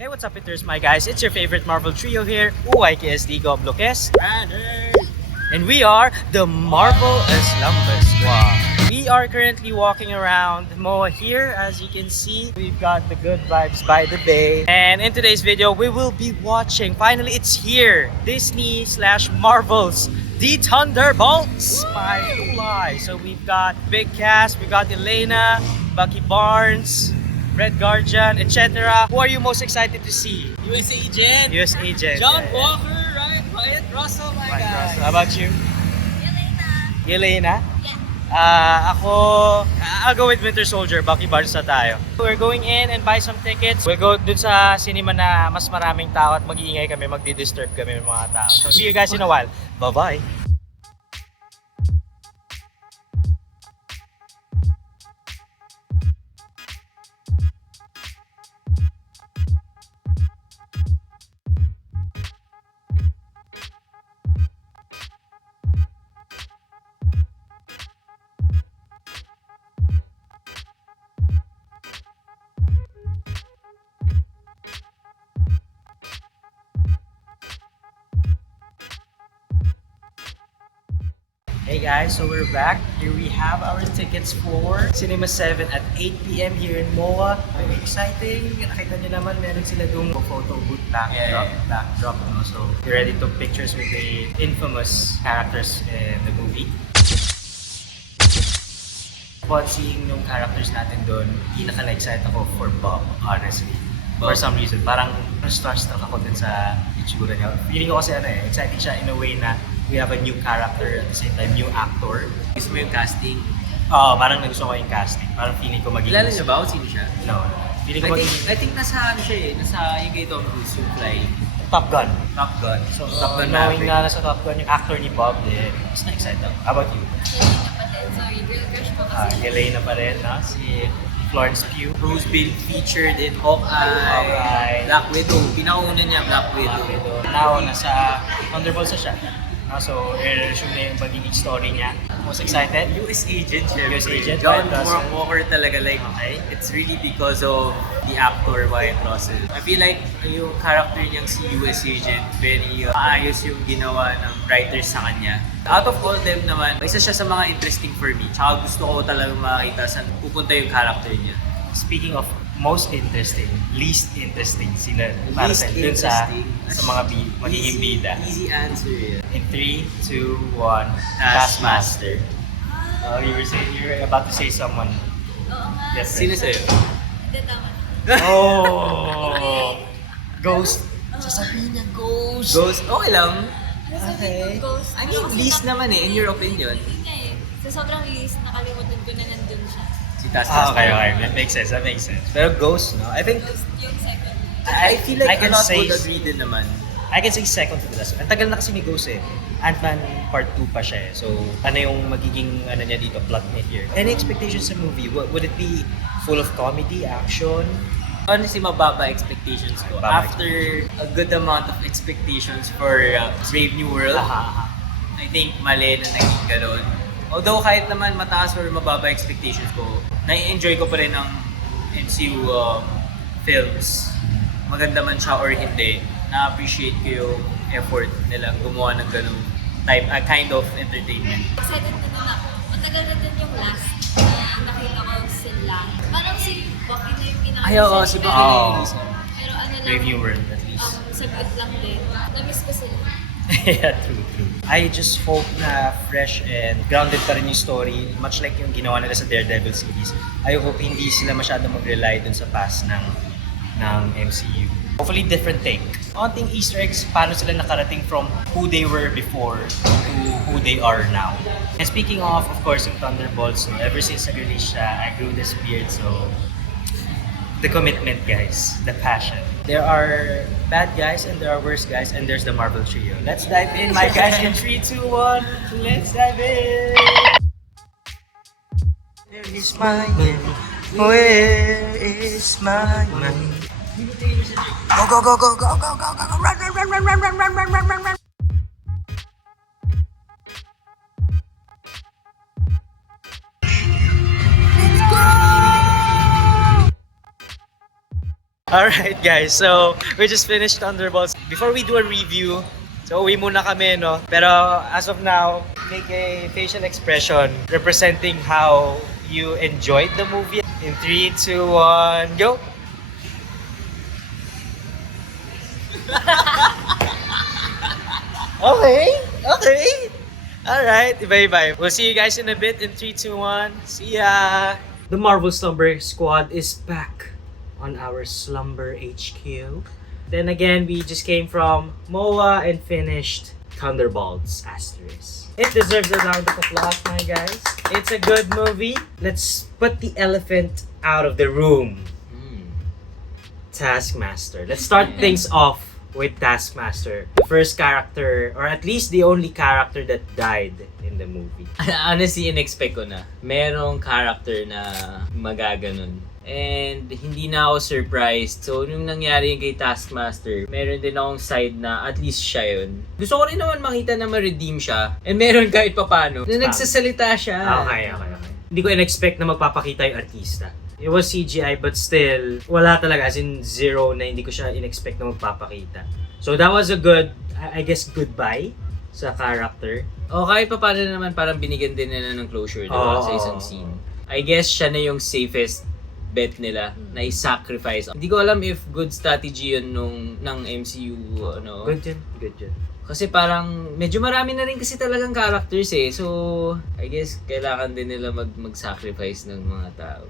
Hey, what's up, Peters, my guys? It's your favorite Marvel trio here, UIKSD Gobloques, and we are the Marvel Slumbers Squad. We are currently walking around MOA here. As you can see, we've got the good vibes by the bay. And in today's video, we will be watching, finally it's here, Disney / Marvel's The Thunderbolts by July. So we've got big cast, we got Elena, Bucky Barnes, Red Guardian, etc. Who are you most excited to see? US Agent! US Agent. John Walker, Wyatt Russell, my Right, guy! Russell. How about you? Yelena? Yeah. I'll go with Winter Soldier, Bucky Barnes na tayo. We're going in and buy some tickets. We'll go dun sa cinema na mas maraming tao at mag-iingay kami, magdi-disturb kami ng mga tao. So see you guys in a while. Bye-bye! Hey guys, so we're back. Here we have our tickets for Cinema 7 at 8 p.m. here in MOA. Very exciting. Nakita nyo naman, meron sila doon photo booth backdrop. No? So we already took pictures with the infamous characters in the movie. Upon seeing yung characters natin doon, pinaka-excited ako for Bob, honestly. For some reason, parang starstruck ako dun sa itsura niya. Feeling ko kasi exciting siya in a way na we have a new character at the same time, new actor. Gusto mo yung casting? Parang nagustuhan ko yung casting. Parang feeling ko magiging... Kilala niyo ba kung sino siya? No. Feeling ko magiging... I think nasa ano siya eh, nasa yung kay Tom Cruise, yung Fly. Top Gun. Top Gun. So, Top Gun knowing Maverick. na nasa Top Gun yung actor ni Bob, mas na-excited ako. How about you? Sorry, girl crush ko kasi. Elena pa rin, no? Si Florence Pugh. Who's been featured in Hawkeye, Black Widow. Pinauna niya Black Widow. Now, nasa Thunderbolts na siya. So, i-resume na yung magiging story niya. Most excited? US Agent, syempre. US Agent, John Wyatt Russell. Walker talaga, like, Okay. it's really because of the actor Wyatt Russell. I feel like yung character niyang si US Agent, very maayos yung ginawa ng writers sa kanya. Out of all them naman, isa siya sa mga interesting for me. Tsaka gusto ko talagang makita saan pupunta yung character niya. Speaking of most interesting, least interesting sila para Least sa dun sa interesting. mga magiging bida. Easy answer yan. In 3, 2, 1, Taskmaster. You were about to say someone Oo nga. different. Sino sa'yo? Hindi, tama. Oh! Ghost. Sasabihin niya Ghost. Ghost? Okay lang. Sasabihin ko ghost. I mean, Pero kasi least naman eh, in your opinion. Hindi nga eh. Sa sobrang least, nakalimutan ko na nandun siya. Si Taskmaster. Okay. That makes sense. Pero Ghost, no? I think Ghost yung second. I feel like I can a lot say- would agree din naman. I can say second to the last. Ang tagal na kasi ni Ghost eh. Ant-Man Part 2 pa siya eh. So, ano yung magiging niya dito, plot niya here? Any expectations sa movie? Would it be full of comedy, action? Honestly, mababa expectations ko. Mababa After a good amount of expectations for Brave New World, I think mali na naging ganun. Although kahit naman mataas or mababa expectations ko, nai-enjoy ko pa rin ang MCU films. Maganda man siya or hindi, na-appreciate ko yung effort nilang gumawa ng ganung kind of entertainment. Excited na din ako. Matagal na din yung last na nakita ko sila. Parang si Bucky na yung pinaka- Ay, oo, si Bucky na yung yung isa. Pero ano lang, Brave New World, at least. saglit lang din. Na-miss ko sila. Yeah, true. I just hope na fresh and grounded pa rin yung story, much like yung ginawa nila sa Daredevil series. I hope hindi sila masyadong mag-rely dun sa past ng MCU. Hopefully different take. Konting Easter eggs, paano sila nakarating from who they were before to who they are now. And speaking of course, yung Thunderbolts, so ever since nag-release siya, I grew this beard, so the commitment, guys, the passion. There are bad guys and there are worse guys, and there's the Marvel trio. Let's dive in, my guys, in 3, 2, 1, let's dive in! Where is my man? Where is my man? Go, run! Alright guys, so we just finished Thunderbolts. Before we do a review, so uwi muna kami, no? Pero as of now, make a facial expression representing how you enjoyed the movie. In 3, 2, 1, go! Okay. Alright, iba-iba. We'll see you guys in a bit in 3, 2, 1. See ya! The Marvel Slumber Squad is back on our Slumber HQ. Then again, we just came from MOA and finished Thunderbolts Asterisk. It deserves a round of applause, my guys. It's a good movie. Let's put the elephant out of the room. Taskmaster. Let's start things off with Taskmaster. The first character, or at least the only character that died in the movie. Honestly, in-expect ko na. Merong character na magaganon. And hindi na ako surprised. So, nung nangyari yung kay Taskmaster, meron din akong side na at least siya yun. Gusto ko rin naman makita na ma-redeem siya. And meron kahit papano na nagsasalita siya. Okay. Hindi ko in-expect na magpapakita yung artista. It was CGI but still, wala talaga. As in, zero na hindi ko siya in-expect na magpapakita. So that was a good, I guess, goodbye sa character. O kahit papano naman parang binigyan din nila ng closure diba, sa isang scene. I guess siya na yung safest bet nila na i-sacrifice. Hindi ko alam if good strategy yun ng MCU. Ano. Good yun. Kasi parang medyo marami na rin kasi talagang characters eh. So, I guess kailangan din nila mag-sacrifice ng mga tao.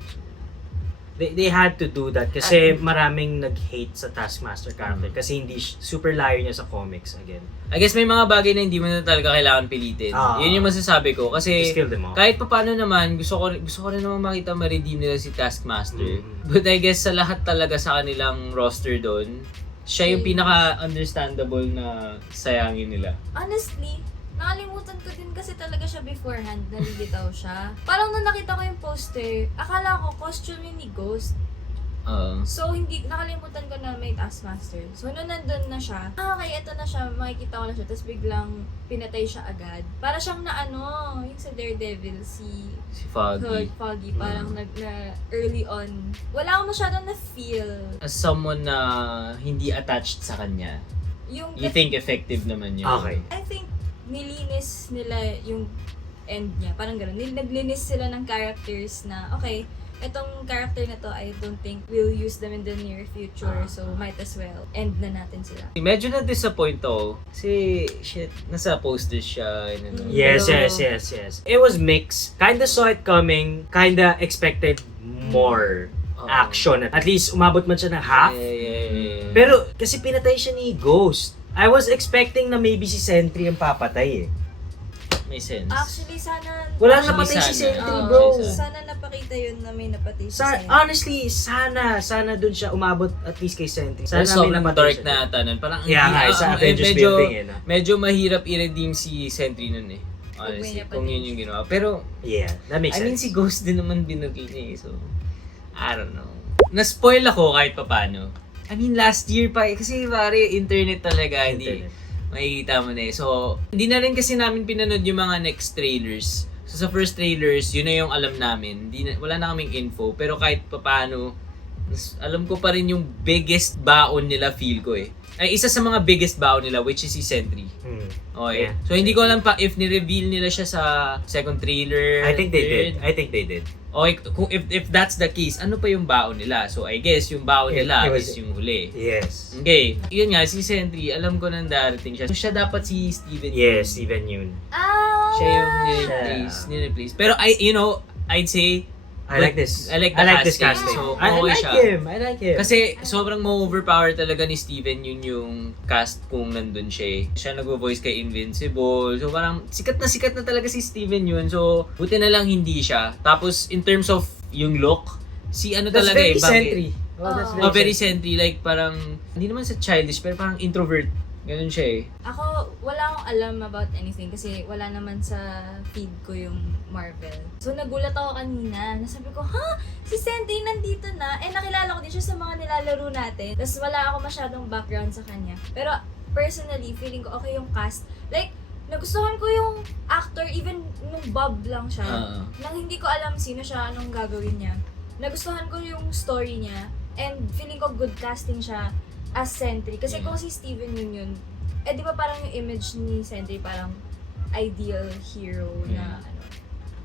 They had to do that kasi maraming nag-hate sa Taskmaster character kasi hindi super layo niya sa comics again. I guess may mga bagay na hindi mo na talaga kailangan pilitin. Yun yung masasabi ko kasi Just kill them all. kahit paano naman gusto ko rin naman makita ma-redeem nila si Taskmaster. But I guess sa lahat talaga sa kanilang roster doon, siya yung pinaka-understandable na sayangin nila. Honestly, nakalimutan ko din kasi talaga siya beforehand, nalilitaw siya. Parang nung nakita ko yung poster, akala ko costume yun ni Ghost. So, nakalimutan ko na may Taskmaster. So, nung nandun na siya, okay, eto na siya, makikita ko na siya, tapos biglang pinatay siya agad. Para siyang na yung sa Daredevil, si Foggy, parang na early on. Wala akong masyadong na-feel. As someone na hindi attached sa kanya, you think effective naman yun? Okay. I think nilinis nila yung end niya. Parang gano'n. Naglinis sila ng characters na, okay, itong character na to, I don't think we'll use them in the near future. So, might as well end na natin sila. Medyo na-disappoint ako. Kasi, shit, nasa posters siya. And ano. Yes. It was mixed. Kinda saw it coming, kinda expected more action. At least umabot man siya ng half. Yeah. Pero kasi pinatay siya ni Ghost. I was expecting na maybe si Sentry ang papatay eh. May sense. Actually, sana... Wala Actually, napatay si sana. Sentry, Oo, bro. sana napakita yun na may napatay si Sentry. Honestly, sana dun siya umabot at least kay Sentry. Sana So, may napatay dark siya. na ata nun. Parang Yeah, nga, sa Avengers building eh, no? medyo mahirap i-redeem si Sentry nun eh. Honestly, kung yun yung ginawa. Pero, Yeah, that makes I mean, sense. si Ghost din naman binagil niya eh. So, I don't know. Na-spoil ako kahit papano. I mean, last year pa eh. Kasi pare, internet talaga. Hindi makikita mo na eh. So, hindi na rin kasi namin pinanood yung mga next trailers. So, sa first trailers, yun na yung alam namin. Wala na kaming info. Pero kahit papano, alam ko pa rin yung biggest baon nila, feel ko eh. Ay, isa sa mga biggest baon nila, which is si Sentry. Okay. Yeah. So, hindi ko alam pa if ni-reveal nila siya sa second trailer. I think they third. did. Okay, if that's the case, ano pa yung baon nila? So, I guess yung baon nila is yung huli. Yes. Okay. Yun nga, si Sentry, alam ko nang darating siya. So, siya dapat si Steven Yeun. Yes, Steven Yeun. Siya yung nireplace. Pero, I'd say, I like this. I like this casting. So, I okay like siya. I like him. Kasi sobrang ma-overpower talaga ni Steven Yeun yung cast kung nandun siya eh. Siya nag-voice kay Invincible. So parang sikat na talaga si Steven Yeun. So buti na lang hindi siya. Tapos in terms of yung look, si ano That's talaga very eh. Sentry. Very Sentry. Like parang, hindi naman sa childish, pero parang introvert. Ganun siya eh. Ako, wala akong alam about anything kasi wala naman sa feed ko yung Marvel. So, nagulat ako kanina. Nasabi ko, si Sentry nandito na. Nakilala ko din siya sa mga nilalaro natin. Tapos wala ako masyadong background sa kanya. Pero, personally, feeling ko okay yung cast. Like, nagustuhan ko yung actor, even nung Bob lang siya. Nang hindi ko alam sino siya, anong gagawin niya. Nagustuhan ko yung story niya. And feeling ko good casting siya as Sentry. Kasi kung si Steven yun, di ba parang yung image ni Sentry parang ideal hero na ano.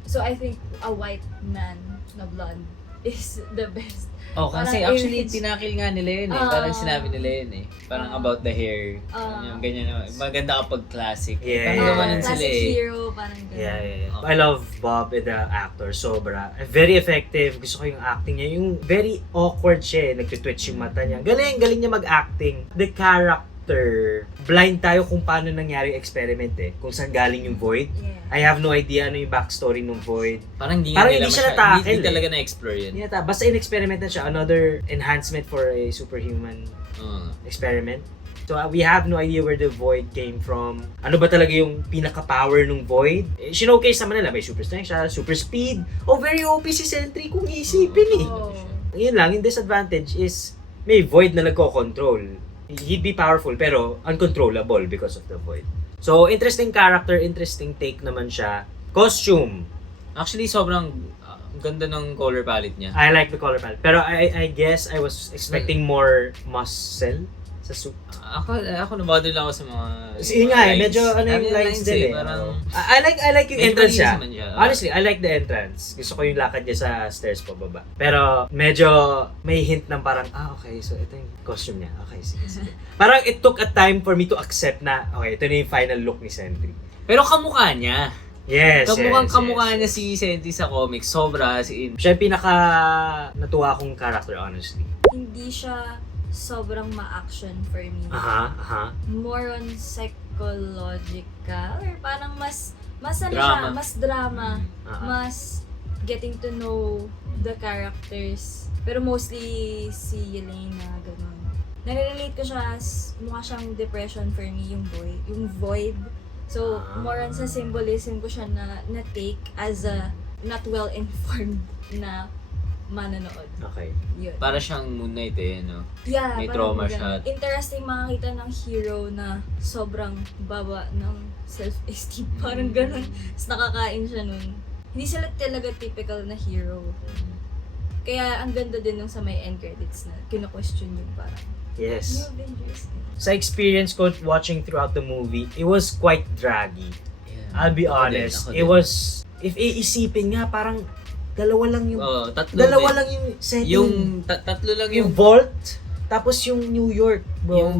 So I think a white man na blonde is the best. Oh, kasi Parang actually, image. tinakil nga nila yun eh. Parang sinabi nila yun eh. Parang about the hair. Yung ganyan naman. Maganda kapag classic. Yeah, Parang yeah. gamanan sila Classic eh. hero, parang gano'n. Yeah. I love Bob and the actor, sobra. Very effective. Gusto ko yung acting niya. Yung very awkward siya eh. Nagtitwitch yung mata niya. Galing niya mag-acting. The character, blind tayo kung paano nangyari yung experiment eh. Kung saan galing yung Void. Yeah. I have no idea ano yung backstory ng Void. Parang hindi Parang nila hindi siya masya- natakil Hindi talaga na-explore yun. Yata, basta in-experiment na siya. Another enhancement for a superhuman experiment. So we have no idea where the Void came from. Ano ba talaga yung pinaka-power ng Void? Showcase naman nila, may super strength siya, super speed. Oh, very OP si Sentry kung iisipin eh. Oh. Yun lang, yung disadvantage is may Void na nagko-control. He'd be powerful pero uncontrollable because of the Void. So, interesting character, interesting take naman siya. Costume. Actually, sobrang ganda ng color palette niya. I like the color palette. Pero I guess I was expecting more muscle sa suit. Ako nabother lang ako sa mga Yun nga eh, lines. medyo ano yung lines din eh. Parang, I like yung medyo entrance siya. malinis naman siya. Honestly, I like the entrance. Gusto ko yung lakad niya sa stairs pababa. Pero medyo may hint ng parang, okay, so ito yung costume niya. Okay, sige. Parang it took a time for me to accept na, okay, ito na yung final look ni Sentry. Pero kamukha niya. Yes, Kamukha niya si Sentry sa comics. Sobra, as in. Siya yung pinaka natuwa akong character, honestly. Hindi siya sobrang ma-action for me. Aha. More on psychological or parang mas ano Drama. siya, mas drama, Aha. mas getting to know the characters. Pero mostly si Yelena, gano'n. Nare-relate ko siya as mukha siyang depression for me, yung void. So, more on sa symbolism ko siya na take as a not well-informed na manonood. Okay. Yun. Para siyang Moon Knight eh, no? Yeah, May parang trauma ganun. siya. Interesting makakita ng hero na sobrang baba ng self-esteem. Parang ganun. Tapos nakakain siya nun. Hindi sila talaga typical na hero. Kaya ang ganda din nung sa may end credits na kino-question yung parang Yes. New Avengers. Sa experience ko watching throughout the movie, it was quite draggy. I'll be honest. It was, if iisipin nga, parang dalawa lang yung, Tatlo lang yung setting. Yung tatlo lang yung yung vault, tapos yung New York, bro. yung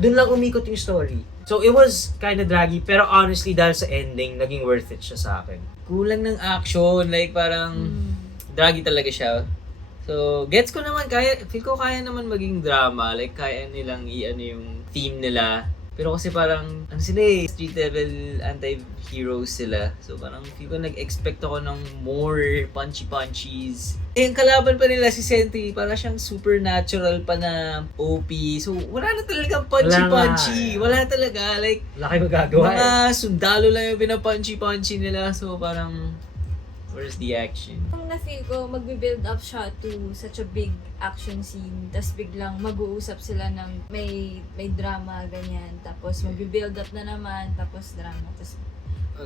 Doon lang umikot yung story. So it was kind of draggy, pero honestly, dahil sa ending, naging worth it siya sa akin. kulang ng action, like parang draggy talaga siya. So, gets ko naman, feel ko kaya naman maging drama, like kaya nilang i-ano yung theme nila. Pero kasi parang, sila eh, street level anti-heroes sila. So parang feel ko nag-expect ako ng more punchy-punchies. Eh, yung kalaban pa nila si Sentry, parang siyang supernatural pa na OP. So wala na talagang punchy-punchy. Wala talaga, like, Laki magagawa mga sundalo lang yung pinapunchy-punchy nila. So parang, where's the action? Ang na-feel ko, magbe-build up siya to such a big action scene. Tapos biglang mag-uusap sila ng may drama, ganyan. Tapos magbe-build up na naman, tapos drama. Tapos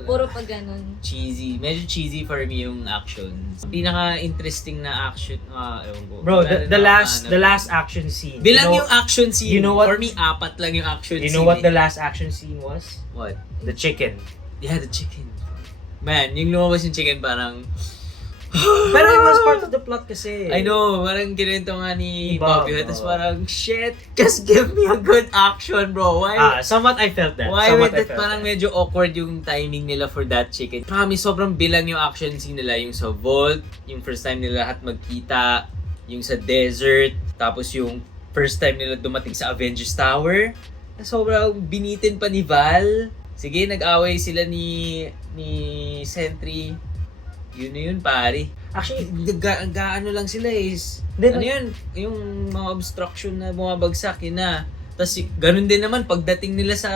puro pag ganun. Cheesy. Medyo cheesy for me yung action. Pinaka-interesting na action, ewan ko. Bro, Wala the na last action scene. Bilang you know, yung action scene. you know what- For me, 4 lang yung action scene. You know what eh. the last action scene was? What? The chicken. Yeah, the chicken. Man, yung lumabas yung chicken parang... Pero it was part of the plot kasi. I know, parang ginento nga ni Ni Bob, Bobby. Tapos oo. parang, shit, just give me a good action, bro. Why? Somewhat I felt that. Why Somewhat with I it, felt parang that. medyo awkward yung timing nila for that chicken. Promise, sobrang bilang yung action scene nila. Yung sa vault, yung first time nila lahat magkita, yung sa desert, tapos yung first time nila dumating sa Avengers Tower. Sobrang binitin pa ni Val. Sige, nag-away sila ni Sentry. Yun na yun, pare. Actually, Gaano lang sila is, Hindi, ano yun, yung mga obstruction na bumabagsak, yun na. Tapos ganun din naman, pagdating nila sa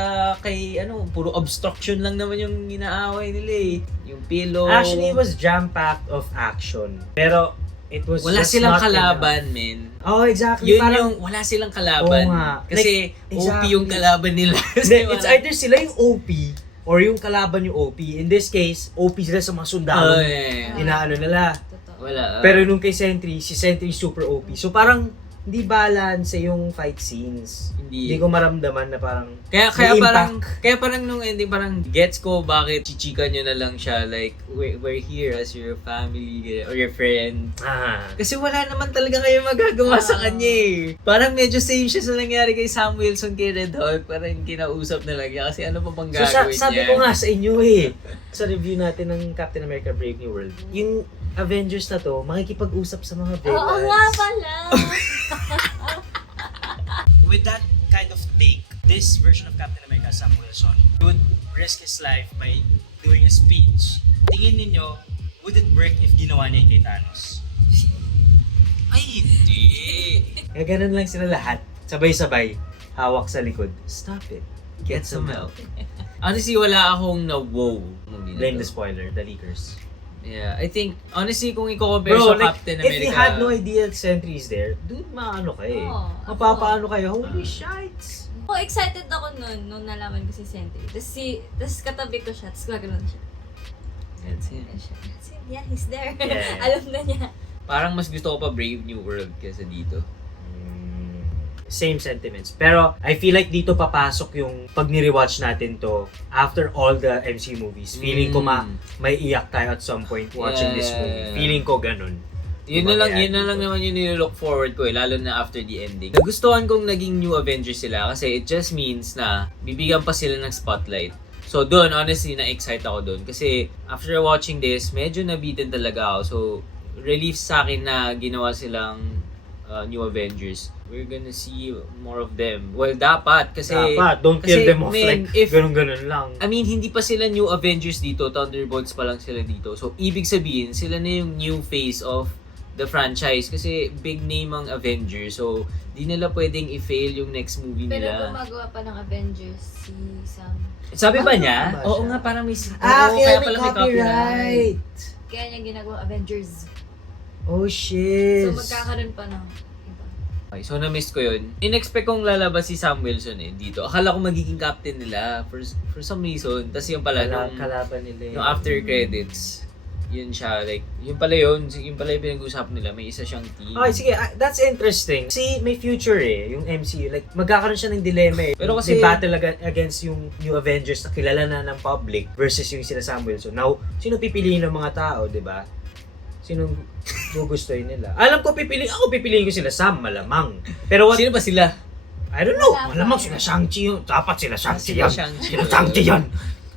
puro obstruction lang naman yung inaaway nila eh. Yung pillow. actually, it was jam-packed of action. Pero, it was wala just silang not kalaban, men. enough. Oh, exactly. Yun Parang, yung, wala silang kalaban. Oo nga. Kasi, Like, OP exactly. yung kalaban nila. Hindi, it's either sila yung OP or yung kalaban yung OP. In this case, OP sila sa mga sundalo. Oh, yeah. Inaano nila. Totoo. Wala. Pero nung kay Sentry, si Sentry super OP. So parang hindi balance yung fight scenes. Hindi ko maramdaman na parang Kaya may parang impact. nung ending parang gets ko bakit chichika nyo na lang siya like we're here as your family or your friend. Kasi wala naman talaga kayo magagawa sa kanya eh. Parang medyo same siya sa nangyari kay Sam Wilson kay Red Hulk. Parang kinausap na lang niya kasi ano pa bang So gagawin niya. sabi ko nga sa inyo eh, sa review natin ng Captain America Brave New World, yung Avengers na to, makikipag-usap sa mga villains. Oo nga pala. With that kind of take, this version of Captain America, Sam Wilson, would risk his life by doing a speech. Tingin ninyo, would it work if ginawa niya kay Thanos? Ay, hindi. Kaya ganun lang sila lahat. Sabay-sabay. Hawak sa likod. Stop it. Get some help. Honestly, wala akong na-wow. Blame the spoiler, the leakers. Yeah, I think, honestly, kung i-compare Bro, sa like, Captain if America... you had no idea that Sentry is there, dude, maano kayo eh. Oo, Mapapaano kayo? Holy shites! Oh, excited ako nung nalaman ko si Sentry. Tapos katabi ko siya, tapos gagano'n siya. That's it. Yeah, he's there. Yeah. Alam na niya. Parang mas gusto ko pa Brave New World kaysa dito. Same sentiments. Pero, I feel like dito papasok yung pag ni-rewatch natin to after all the MC movies. Feeling ko may iyak tayo at some point watching this movie. Feeling ko ganun. Yun na lang naman yung nilook forward ko eh, lalo na after the ending. Nagustuhan kong naging New Avengers sila kasi it just means na bibigyan pa sila ng spotlight. So doon, honestly, na-excite ako doon. Kasi after watching this, medyo nabitin talaga ako. So, relief sa akin na ginawa silang New Avengers. We're gonna see more of them. Well, dapat. Kasi, don't kill them off man, like ganun-ganun lang. I mean, hindi pa sila New Avengers dito. Thunderbolts pa lang sila dito. So, ibig sabihin, sila na yung new face of the franchise. Kasi big name ang Avengers. So, di nila pwedeng i-fail yung next movie Pero nila. gumagawa pa ng Avengers si Sam. Sabi ba niya? ba Oo siya? nga, parang may... Kaya pala may copyright! Kaya niya ginagawa Avengers. Oh, shit! So magkakaroon pa ng iba. Okay, so na-miss ko yun. In-expect kong lalabas si Sam Wilson eh dito. Akala ko magiging captain nila for some reason. Tapos yung pala, Kalaban nila nung after credits, yun siya, like, yun pala yung pinag-uusapan nila, may isa siyang team. Okay, sige, that's interesting. See, may future eh, yung MCU. Like, magkakaroon siya ng dilemma eh. Pero kasi- may battle against yung New Avengers na kilala na ng public versus yung sila Sam Wilson. Now, sino pipiliin ng mga tao, di ba? Sinong gugustuhin nila? Alam ko, pipiliin ko sila Sam, malamang. Pero what, Sino ba sila? I don't know, Wala pa. malamang sila Shang-Chi yun. Dapat sila Shang-Chi Sila yan. Shang-Chi. Sila Shang-Chi yan.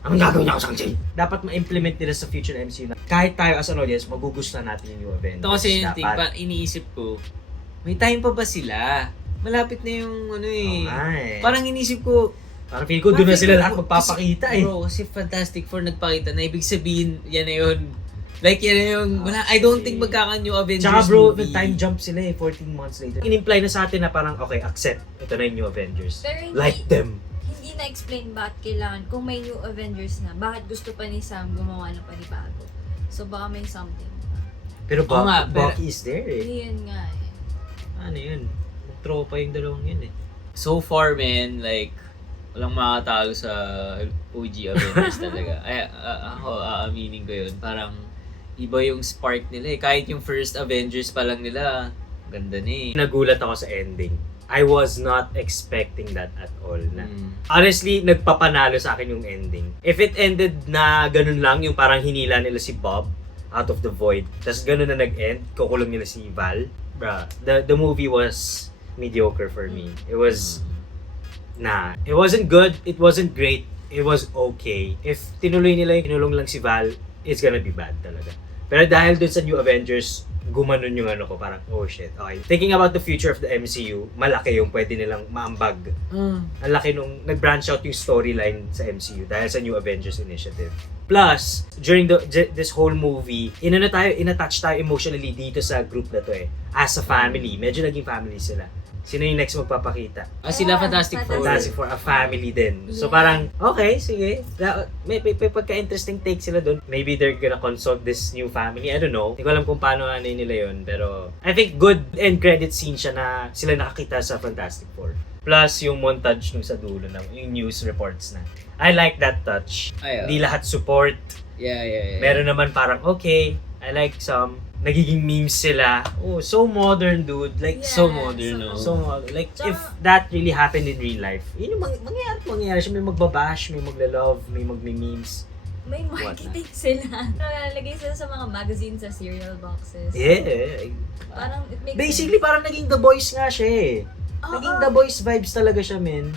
Anong gagawin niya ako Shang-Chi? Dapat ma-implement nila sa future MCU na kahit tayo as an audience, magugustuhan natin yung New Avengers. Ito kasi yung thing, Dapat. iniisip ko, may time pa ba sila? Malapit na yung ano eh. Oo nga eh. Parang inisip ko, Parang feel ko doon na sila lahat magpapakita eh. Bro, kasi Fantastic Four nagpakita na ibig sabihin, yan na yun. Like, yan na yung, I don't think magkaka-New Avengers Tsaka bro, movie. time jump sila eh, 14 months later. In-imply na sa atin na parang, okay, accept. Ito na yung New Avengers. Pero hindi- Like them. Hindi na-explain bakit kailangan, kung may new Avengers na, bakit gusto pa ni Sam gumawa ng panibago. So baka may something. Pero Oo nga, Bucky is there eh. Yun nga eh. Ano yun? Tropa yung dalawang yun eh. So far, man, like, walang makatalo sa OG Avengers talaga. Ay, ako, aaminin ko yun. Parang, iba yung spark nila eh. Kahit yung first Avengers pa lang nila, ganda na eh. Nagulat ako sa ending. I was not expecting that at all. Na. Mm. Honestly, nagpapanalo sa akin yung ending. If it ended na ganun lang, yung parang hinila nila si Bob out of the void, tas ganun na nag-end, kukulong nila si Val, bruh, the movie was mediocre for me. It was, it wasn't good, it wasn't great, it was okay. If tinuloy nila yung kinulong lang si Val, it's gonna be bad talaga. Pero dahil dun sa New Avengers, gumanon yung ano ko, parang, oh shit, okay. Thinking about the future of the MCU, malaki yung pwede nilang maambag. Ang laki nung nag-branch out yung storyline sa MCU dahil sa New Avengers Initiative. Plus, during this whole movie, inatouch tayo emotionally dito sa group na to eh. As a family, medyo naging family sila. Sino yung next magpapakita? Sila Fantastic Four. Fantastic Four, a family din. So Yeah. parang, okay, sige. May pagka-interesting take sila dun. Maybe they're gonna consult this new family. I don't know. Hindi ko alam kung paano ano nila yun. Pero, I think good end credit scene siya na sila nakakita sa Fantastic Four. Plus, yung montage nung sa dulo na, yung news reports na. I like that touch. Ay, Hindi lahat support. Yeah. Meron naman parang, okay, I like some. nagiging memes sila. Oh, so modern, dude. Like, Yeah, so modern, no? so modern. Like, Tsaka- if that really happened in real life, yun yung mangyayari siya. May magbabash, may magla-love, may magme-memes. May marketing sila. Nalalagay sila sa mga magazine sa cereal boxes. Yeah. Parang it makes Basically, sense. parang naging The Boys nga siya eh. Oo. Naging The Boys vibes talaga siya, men.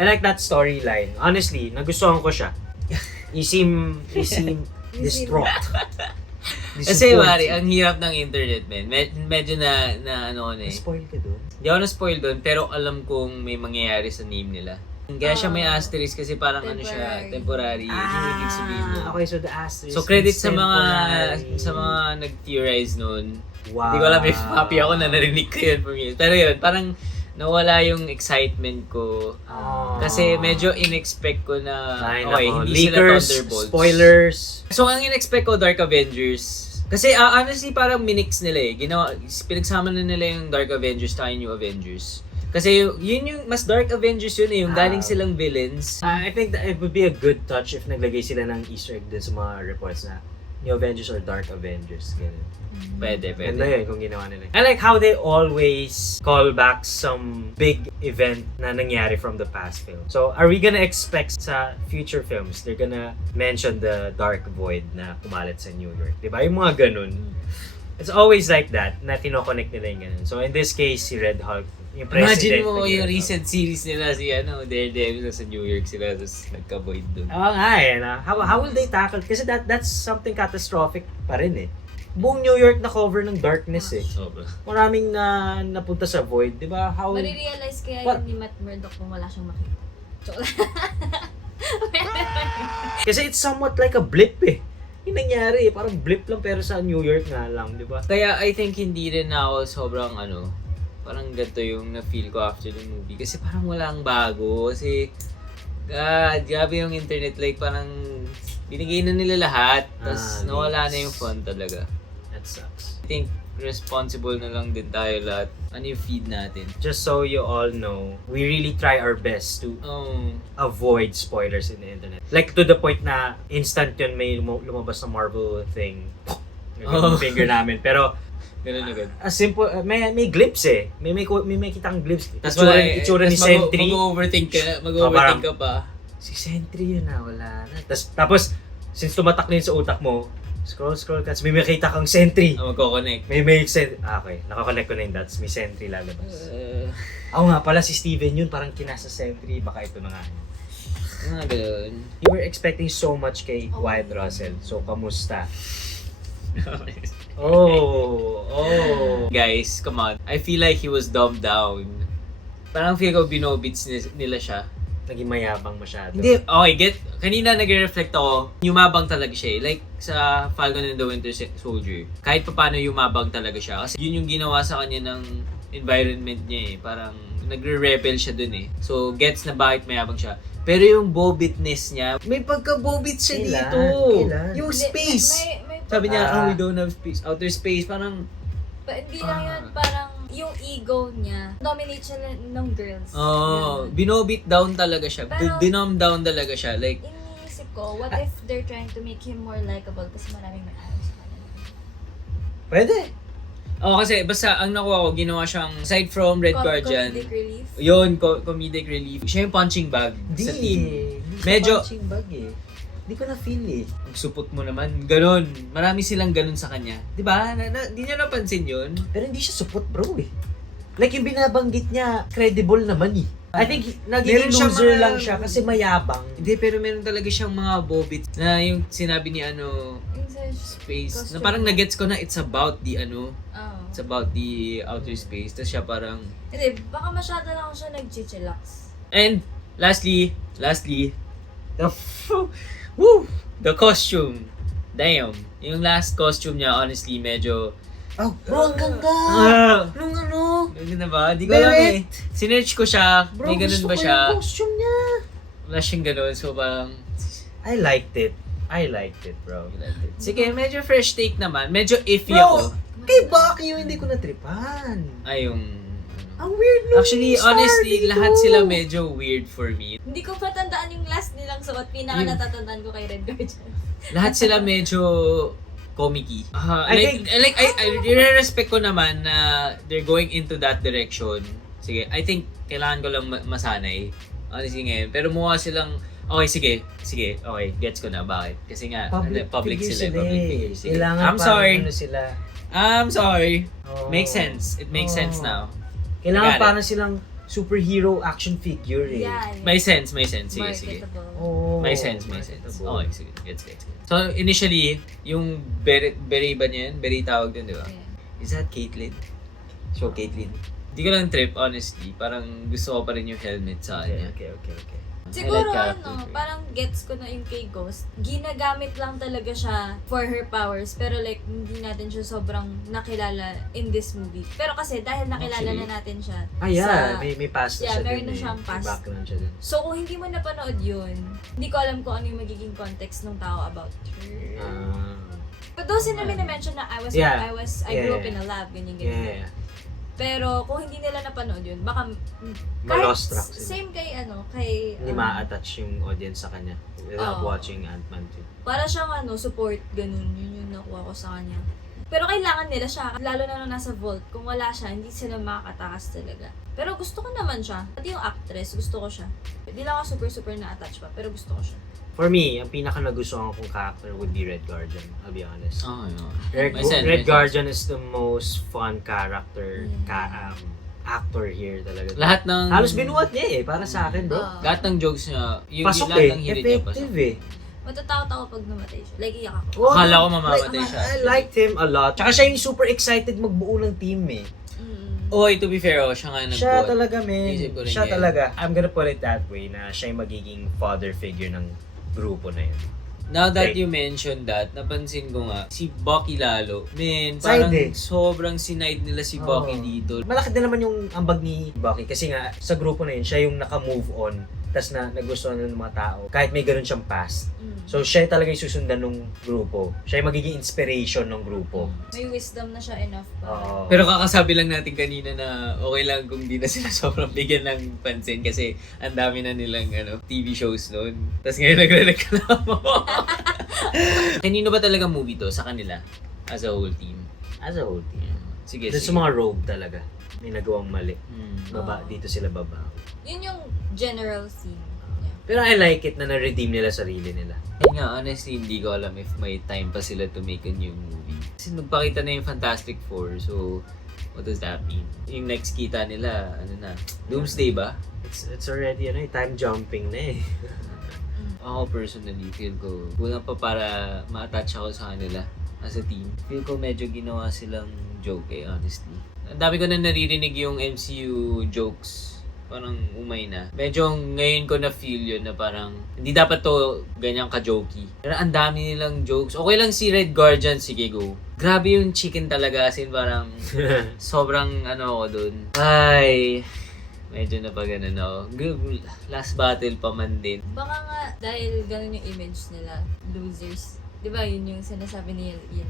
I like that storyline. Honestly, nagustuhan ko siya. You seem distraught. Kasi mari, ang hirap ng internet, men. Medyo na ano ko na eh. Spoil ka doon. Hindi ako na-spoil doon, pero alam kong may mangyayari sa name nila. Kaya siya may asterisk kasi parang ano siya, temporary. Yun yung ibig sabihin nun. Okay, so the asterisk. So credit is sa temporary. mga nag-theorize noon. Wow. Hindi ko alam if happy ako na narinig ko yun from you. Pero yun, parang nawala yung excitement ko. Ah. Kasi medyo in-expect ko na, Ay, okay, nako. hindi Leakers, sila Thunderbolts. spoilers. So, ang in-expect ko, Dark Avengers. Kasi honestly, parang minix nila eh. Pinagsama na nila yung Dark Avengers tayo New Avengers. Kasi yun yung mas Dark Avengers yun eh, yung galing silang villains. I think that it would be a good touch if naglagay sila ng Easter egg dun sa mga reports na New Avengers or Dark Avengers. Ganun. Pwede. Ganda yun kung ginawa nila. I like how they always call back some big event na nangyari from the past film. So, are we gonna expect sa future films, they're gonna mention the Dark Void na kumalat sa New York? Diba? Yung mga ganun. It's always like that, na tinoconnect nila yung ganun. So, in this case, si Red Hulk, yung Imagine president. mo nag- yung recent series nila, si Daredevil sa New York sila, tapos nagka-void doon. Oo nga eh. Na. How will they tackle? Kasi that's something catastrophic pa rin eh. Buong New York na cover ng darkness eh. Sobra. Maraming napunta sa void, di ba? How... Marirealize kaya What? yun ni Matt Murdock kung wala siyang makita. Joke lang. Kasi it's somewhat like a blip eh. Yung nangyari eh, parang blip lang pero sa New York nga lang, di ba? Kaya I think hindi rin ako sobrang parang ganito yung na-feel ko after the movie. Kasi parang walang bago. Kasi, grabe yung internet. Like, parang binigay na nila lahat. Tapos nawala na yung fun talaga. That sucks. I think responsible na lang din tayo lahat. Ano yung feed natin? Just so you all know, we really try our best to avoid spoilers in the internet. Like to the point na instant yun may lumabas na Marvel thing. Yung finger namin. Pero Ganun agad. simple, may glimpse eh. May kitang glimpse. Tapos Itsura ni Sentry. Mag-overthink ka pa. Si Sentry yun na, wala na. Tapos, since tumatak na yun sa utak mo, scroll ka, tapos may makita kang Sentry. Magkoconnect. Okay, nakakonect ko na yung dots. May Sentry lalabas. Ako nga pala, si Steven yun, parang kinasa Sentry. Baka ito na nga. Mga ganun. You were expecting so much kay Wyatt Russell. So, kamusta? Oh. Guys, come on. I feel like he was dumbed down. Parang feel ko binobits nila siya. Naging mayabang masyado. Hindi, okay, kanina nagre-reflect ako, yumabang talaga siya eh. Like sa Falcon and the Winter Soldier, kahit pa paano yumabang talaga siya. Kasi yun yung ginawa sa kanya ng environment niya eh. Parang nagre-rebel siya dun eh. So, gets na bakit mayabang siya. Pero yung bobitness niya, may pagka-bobit siya dito. Kailan? Yung space. May Sabi niya, we don't have space. Outer space, parang hindi lang yun, parang yung ego niya, dominate siya ng girls. oh, Ganun. binobit down talaga siya. Pero- Dinom down talaga siya. Like, Iniisip ko, what if they're trying to make him more likable kasi maraming may ayaw sa kanya? Pwede. kasi basta ang nakuha ko, ginawa siyang, aside from Red Guardian, Comedic relief. yun, comedic relief. Siya yung punching bag sa team. Medyo- punching bag eh. Hindi ko na-feel eh. Ang supot mo naman, ganun. Marami silang ganun sa kanya. Di ba? Di niya napansin yun? Pero hindi siya support bro eh. Like yung binabanggit niya, credible naman eh. I think naging Meron siya loser mga- lang siya kasi mayabang. Hindi, pero meron talaga siyang mga bobits na yung sinabi ni Yung sa space. Na costume. parang nagets ko na it's about the Oh. it's about the outer space. Tapos siya parang, Hindi, baka masyado lang siya nag-chichilax. and lastly, the the costume. Damn. Yung last costume niya, honestly, medyo... Oh, bro, ang ganda! Nung ano? Ganda ba? Di ko alam eh. Sinerch ko siya. Bro, May ganun gusto ba ko siya? yung costume niya. Wala siyang ganun. So parang... I liked it, bro. Sige, medyo fresh take naman. Medyo iffy Bro, ako. kay Bucky yung hindi ko natripan. Ay, yung... Ang weird nung Actually, star honestly, dito. lahat sila medyo weird for me. Hindi ko patandaan yung last nilang suot. Pinaka natatandaan ko kay Red Guardian. Lahat sila medyo comic-y. I respect ko naman na they're going into that direction. Sige, I think kailangan ko lang masanay. Honestly ngayon. Pero mukha silang, okay, gets ko na. Bakit? Kasi nga, public sila. Public figures sila. Kailangan I'm sorry. Ano sila. I'm sorry. Oh. Makes sense. It makes sense now. Kailangan Got it. parang silang superhero action figure eh. Yeah. May sense. Sige. Marketable. Oh, May sense. Okay, sige. Gets. So, initially, yung Beret ba niya yun? Beret tawag dun, di ba? Yeah. Is that Caitlyn? So, Caitlyn. Hindi ko lang trip, honestly. Parang gusto ko pa rin yung helmet sa kanya. Okay. Siguro I like character trait. parang gets ko na yung kay Ghost. Ginagamit lang talaga siya for her powers. Pero like, hindi natin siya sobrang nakilala in this movie. Pero kasi dahil nakilala Actually, na natin siya May past na siya meron din na siyang May past. background siya din. So kung hindi mo napanood yun, hindi ko alam kung ano yung magiging context ng tao about her. But those sila na-mention na I grew up in a lab, ganyan. Yeah. Pero kung hindi nila napanood yun, baka Ma-lost track sila. same kay Hindi ma-attach yung audience sa kanya without Oo. watching Ant-Man 2. para siyang support, ganun. Yun yung nakuha ko sa kanya. Pero kailangan nila siya, lalo na nung nasa vault. Kung wala siya, hindi sila makakatakas talaga. Pero gusto ko naman siya. Pati yung actress, gusto ko siya. Hindi lang ako super na-attach pa, pero gusto ko siya. For me, ang pinaka nagustuhan kong character would be Red Guardian, I'll be honest. Oh, no. Red May sense. Guardian is the most fun character, actor here talaga. Lahat ng... Halos binuhat niya para sa akin, bro. Lahat ng jokes niya, yung Pasok lahat ng hirit niya effective pasok. Matatakot ako pag namatay siya. Like, iyak ako. Akala ko mamamatay siya. I liked him a lot. Tsaka siya yung super excited magbuo ng team Oy, to be fair, siya nga nag-vote. Siya talaga, man. Isip ko rin Siya yan. talaga. I'm gonna put it that way na siya yung magiging father figure ng grupo na yun. Now that Right. you mentioned that, napansin ko nga, si Bucky lalo, man, Side parang eh. sobrang sinide nila si Bucky Oo. dito. Malaki din naman yung ambag ni Bucky kasi nga sa grupo na yun, siya yung naka-move on tas na nagustuhan ng mga tao kahit may ganun siyang past. So siya talaga yung susundan ng grupo. Siya yung magiging inspiration ng grupo. May wisdom na siya enough pa. Oo. Pero kakasabi lang natin kanina na okay lang kung di na sila sobrang bigyan ng pansin kasi ang dami na nilang TV shows noon. Tapos ngayon nagre-reklamo. Kanino ba talaga movie to sa kanila? As a whole team? As a whole team. Sige, Doon sige. sa mga rogue talaga. May nagawang mali. Oo. Dito sila baba. Yun yung general theme niya. Pero I like it na na-redeem nila sarili nila. Yun nga, honestly, hindi ko alam if may time pa sila to make a new movie. Kasi nagpakita na yung Fantastic Four, so what does that mean? Yung next kita nila, Doomsday ba? It's already time jumping na eh. Ako personally, feel ko, kulang pa para ma-attach ako sa kanila as a team. Feel ko medyo ginawa silang joke honestly. Ang dami ko na naririnig yung MCU jokes. Parang umay na. Medyo ngayon ko na feel yun na parang hindi dapat to ganyang ka-jokey. Pero ang dami nilang jokes. Okay lang si Red Guardian, sige go. Grabe yung chicken talaga, as in parang sobrang ako dun. Ay, medyo na pa ganun ako. Last battle pa man din. Baka nga, dahil ganun yung image nila, losers. Di ba yun yung sinasabi niya, yun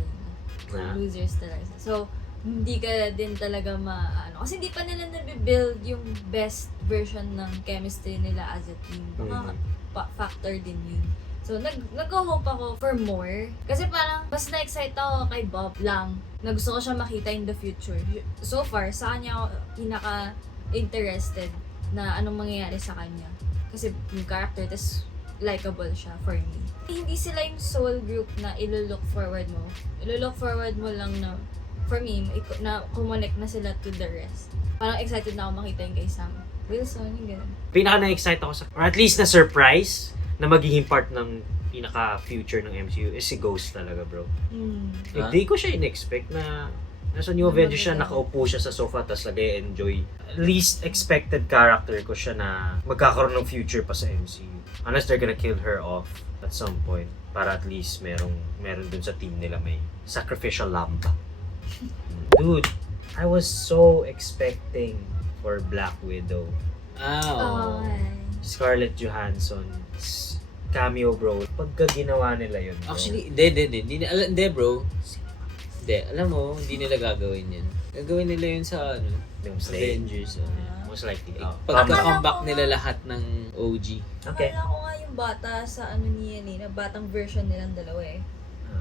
losers talaga. So, hindi ka din talaga kasi hindi pa nila nabibuild yung best version ng chemistry nila as a team. Baka factor din yun. So, nag-hope ako for more. Kasi parang, mas na-excite ako kay Bob lang na gusto ko siya makita in the future. So far, sa kanya ako pinaka-interested na anong mangyayari sa kanya. Kasi yung character, tas likable siya for me. Hindi sila yung sole group na ilo-look forward mo. Ilo-look forward mo lang na, for me, na kumonek na sila to the rest. Parang excited na ako makita yung kay Sam Wilson, yung gano'n. Pinaka na-excite ako or at least na-surprise na magiging part ng pinaka-future ng MCU is si Ghost talaga, bro. Huh? Di ko siya in-expect na nasa New Avengers siya, nakaupo siya sa sofa tapos nag-enjoy. Least expected character ko siya na magkakaroon ng future pa sa MCU. Unless they're gonna kill her off at some point para at least meron dun sa team nila may sacrificial lamb. Dude, I was so expecting for Black Widow. Oh. Scarlett Johansson cameo, bro. Pagka ginawa nila yun, bro. Actually, hindi bro. Hindi, alam mo, hindi nila gagawin yun. Gagawin nila yun sa Doomsday. Avengers. Most likely. Pagka-comeback nila lahat ng OG. Okay. Akala ko nga yung bata sa niya na batang version nilang dalawa eh.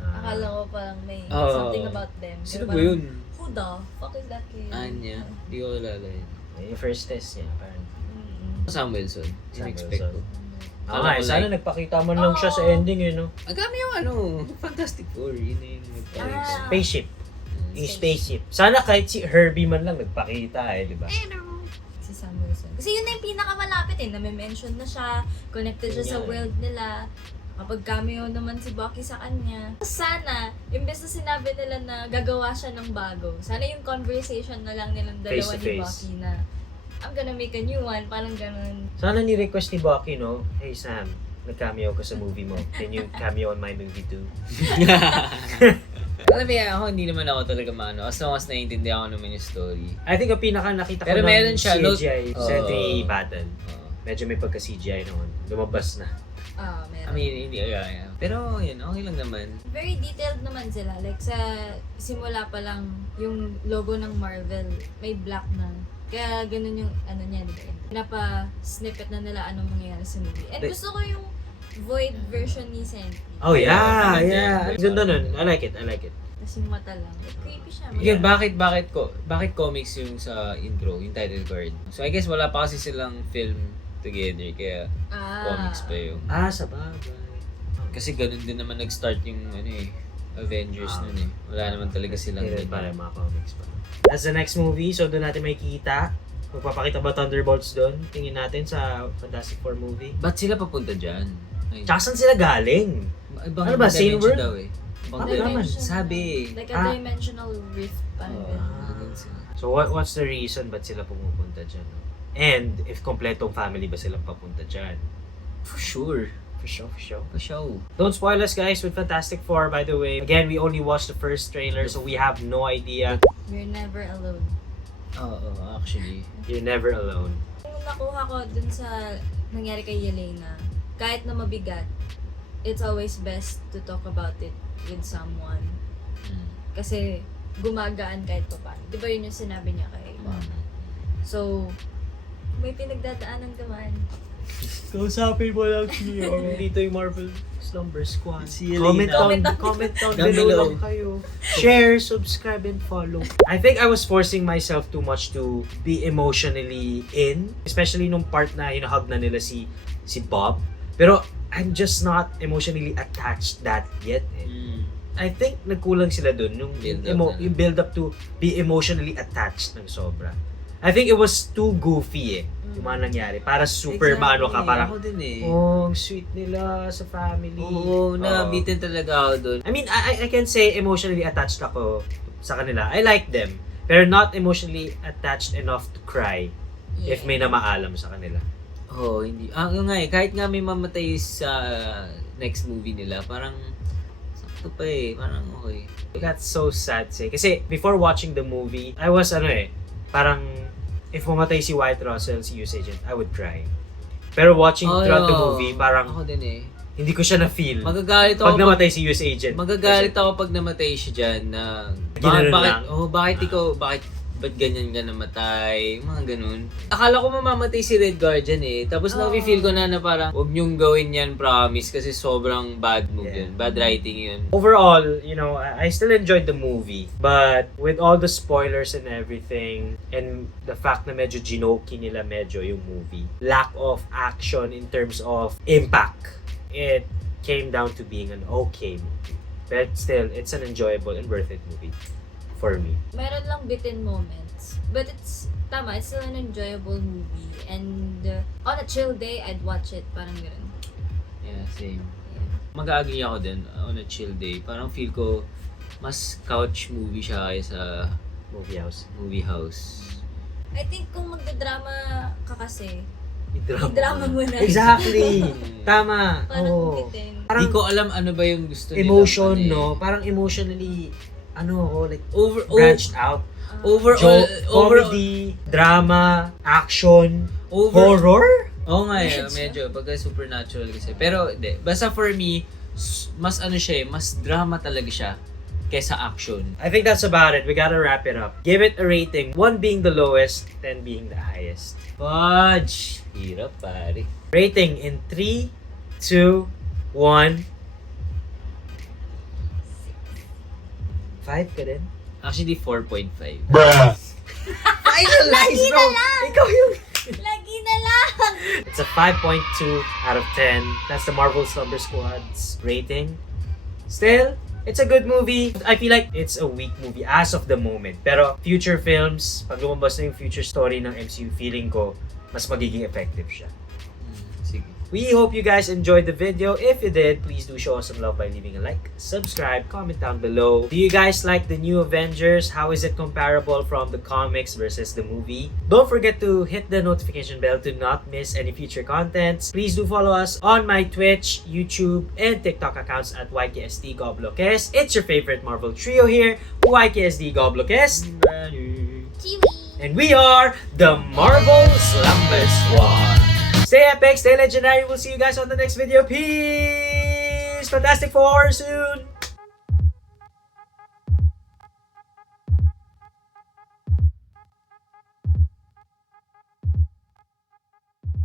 Akala ko parang may Oo. something about them. Sino Pero ba parang, yun? Who the fuck is that kid? Anya. Di ko kilala yun. Yung first test niya, parang. Sam Wilson. In-expect ko. Ah, ko sana nagpakita man lang siya sa ending, no? Ang dami yung Fantastic Four. Yun na yung Ah. Spaceship. Yung spaceship. Sana kahit si Herbie man lang nagpakita di ba? Si Sam Wilson. Kasi yun na yung pinakamalapit nami-mention na siya, connected siya sa Yun nga world nila. Kapag cameo naman si Bucky sa kanya. Sana, imbes na sinabi nila na gagawa siya ng bago, sana yung conversation na lang nilang dalawa Face to ni face. Bucky na I'm gonna make a new one, parang ganun. Sana ni-request ni Bucky, no? Hey Sam, nag-cameo ko sa movie mo. Can you cameo on my movie too? Alam mo yan, ako hindi naman ako talaga maano. As long as naiintindihan ko naman yung story. I think ang pinaka nakita ko Pero ng meron siya, CGI, no? Sentry Oo. Battle. Medyo may pagka-CGI noon. Lumabas na. Ah, I meron. mean, hindi kaya. Pero yun, okay lang naman. Very detailed naman sila. Like sa simula pa lang, yung logo ng Marvel, may black na. Kaya ganun yung ano niya, di ba? Pinapa-snippet na nila anong mangyayari sa movie. And gusto ko yung void version ni Sentry. Oh yeah, Ayun, yeah. ayun. Ganda nun. I like it. Kasi yung mata lang. Like, creepy siya. Yeah, bakit comics yung sa intro, yung title card? So I guess wala pa kasi silang film together, kaya comics pa yung. Sa bagay. Kasi ganun din naman nag-start yung Avengers nun eh. Wala naman talaga silang Hindi rin para ganun. mga comics pa. That's the next movie. So doon natin makikita. Magpapakita ba Thunderbolts doon? Tingin natin sa Fantastic Four movie. Ba't sila papunta dyan? Ay, Tsaka saan sila galing? ibang ano ba, same dimension word? daw eh. Ibang Ano dimension. naman? Sabi. Like a dimensional rift. Parang Oo, ganun. ganun sila. So what's the reason ba't sila pumupunta dyan? No? And if kompletong family ba silang papunta dyan? For sure. For sure, for sure. For sure. Don't spoil us guys with Fantastic Four, by the way. Again, we only watched the first trailer, so we have no idea. We're never alone. Oo, actually. You're never alone. Yung nakuha ko dun sa nangyari kay Yelena, kahit na mabigat, it's always best to talk about it with someone. Mm. Kasi gumagaan kahit pa paano. Di ba yun yung sinabi niya kay Bob? So, may pinagdadaanan ka man. Kausapin mo lang siya. Dito yung Marvel Slumber Squad. Si Yelena. Comment down Down below below. lang kayo. Share, subscribe, and follow. I think I was forcing myself too much to be emotionally in. Especially nung part na hinahug na nila si Bob. Pero I'm just not emotionally attached that yet. Mm. I think nagkulang sila dun. Yung Build up na. build up to be emotionally attached ng sobra. I think it was too goofy yung mga nangyari. Para super maano ka, parang, Ako din eh. oh, ang sweet nila sa family. Oo, nabitin talaga ako doon. I mean, I can say emotionally attached ako sa kanila. I like them. Pero not emotionally attached enough to cry if may namaalam sa kanila. Oo, hindi. Yung nga eh, kahit nga may mamatay sa next movie nila, parang sakto pa eh. Parang okay. That's so sad say. Kasi before watching the movie, I was parang if mamatay si Wyatt Russell, si US Agent, I would cry. Pero watching throughout the movie, parang Ako din eh. hindi ko siya na-feel. Magagalit ako Pag namatay si US Agent. Magagalit ako pag namatay siya dyan na Ginanon bakit, lang? bakit ikaw, ba't ganyan ka namatay? Mga ganun. Akala ko mamamatay si Red Guardian eh. Tapos na-feel ko na parang huwag niyong gawin yan, promise, kasi sobrang bad move Yeah. yun. Bad writing yun. Overall, I still enjoyed the movie. But with all the spoilers and everything, and the fact na medyo ginokey nila medyo yung movie, lack of action in terms of impact, it came down to being an okay movie. But still, it's an enjoyable and worth it movie for me. Meron lang bitin moments. But it's still an enjoyable movie. And on a chill day, I'd watch it. Parang ganun. Yeah, same. Yeah. Mag-agree ako din on a chill day. Parang feel ko mas couch movie siya kaysa Movie house. movie house. I think kung magdadrama ka kasi, I-drama i-drama mo na. Exactly! Tama! Parang Oo. bitin. Hindi ko alam ano ba yung gusto nila. Emotion, no? Parang emotionally, like, branched out. Overall, Comedy, drama, action, horror? Oo nga eh, medyo pagka supernatural kasi. Pero hindi, basta for me, mas mas drama talaga siya kaysa action. I think that's about it. We gotta wrap it up. Give it a rating. 1 being the lowest, 10 being the highest. Fudge! Hirap pare. Rating in 3, 2, 1. 5 ka din? Actually, 4.5. Finalize, bro! Ikaw yung... Lagi na lang! It's a 5.2 out of 10. That's the Marvel Slumber Squad's rating. Still, it's a good movie. I feel like it's a weak movie as of the moment. Pero future films, pag lumabas na yung future story ng MCU, feeling ko, mas magiging effective siya. Sige. We hope you guys enjoyed the video. If you did, please do show us some love by leaving a like, subscribe, comment down below. Do you guys like the new Avengers? How is it comparable from the comics versus the movie? Don't forget to hit the notification bell to not miss any future contents. Please do follow us on my Twitch, YouTube, and TikTok accounts at YKSD Goblokes. It's your favorite Marvel trio here, YKSD Goblokes. Kiwi! And we are the Marvel Slumber Squad. Stay epic, stay legendary. We'll see you guys on the next video. Peace! Fantastic Four soon!